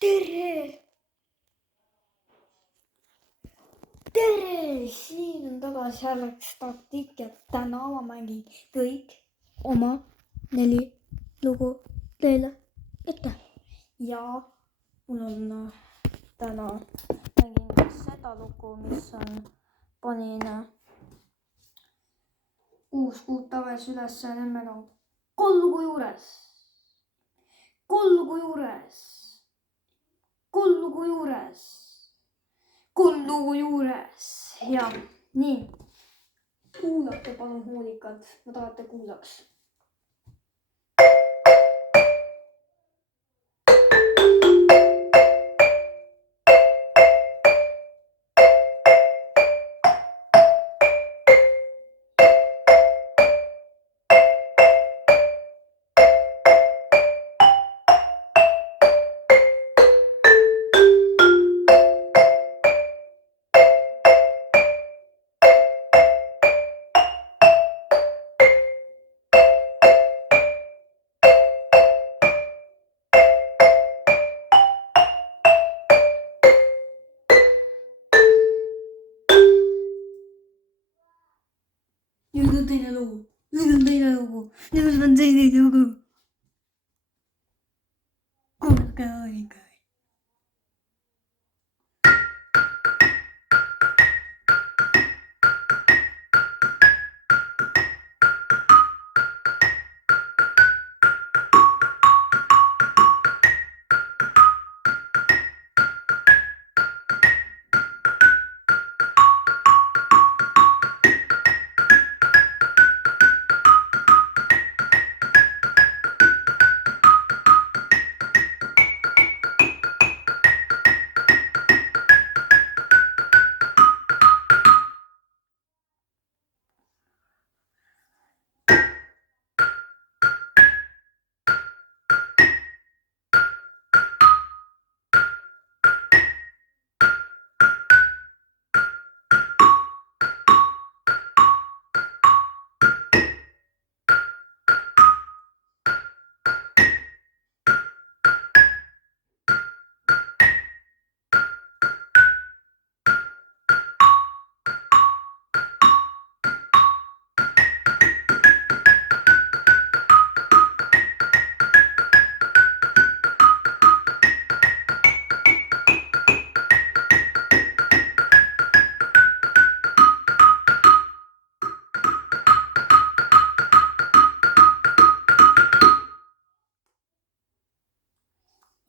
tere! tere! Siin on tagasi Alex Taktik ja täna ma mängin kõik oma 4 lugu teile ette. Ja mul on täna mängin ka seda lugu, mis panin 6 kuud tagasi üles nimega Kolgu juures. Kolgu juures. Kolgu juures. Kollu juures ja nii, kuulake palun hoolikalt, ma tahan, et te kuulaks. Nüüd on teine lugu, nüüd on teine lugu, nüüd on teine lugu. Kuulake hoolikalt.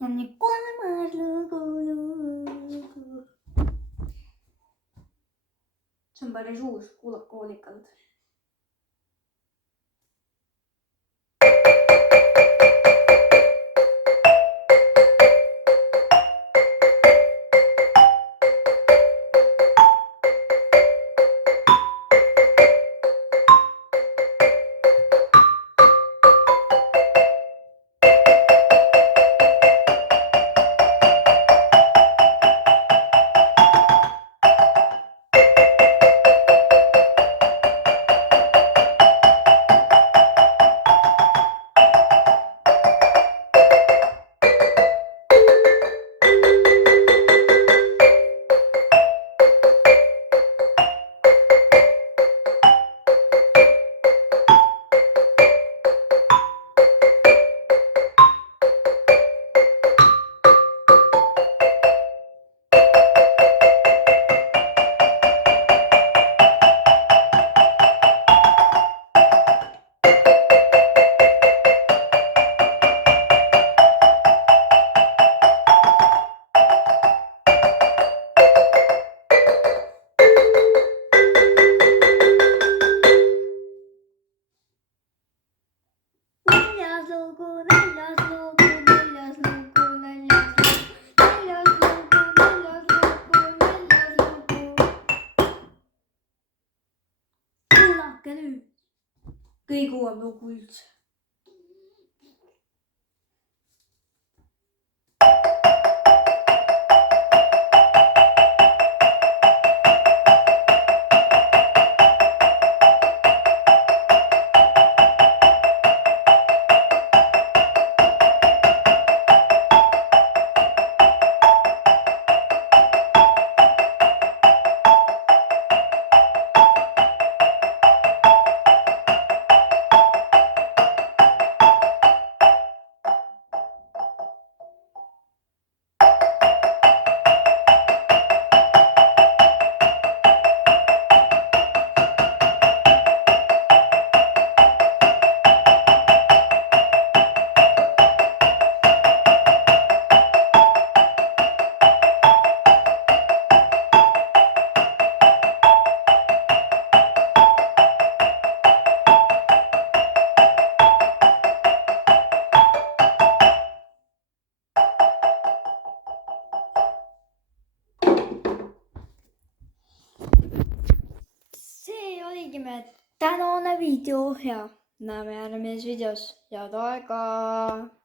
Ja nüüd kolmas lugu. See on päris uus, kuulake hoolikalt. Kuulake nüüd, kõige uuem lugu üldse. tänane video ja näeme järgmises videos. Head aega.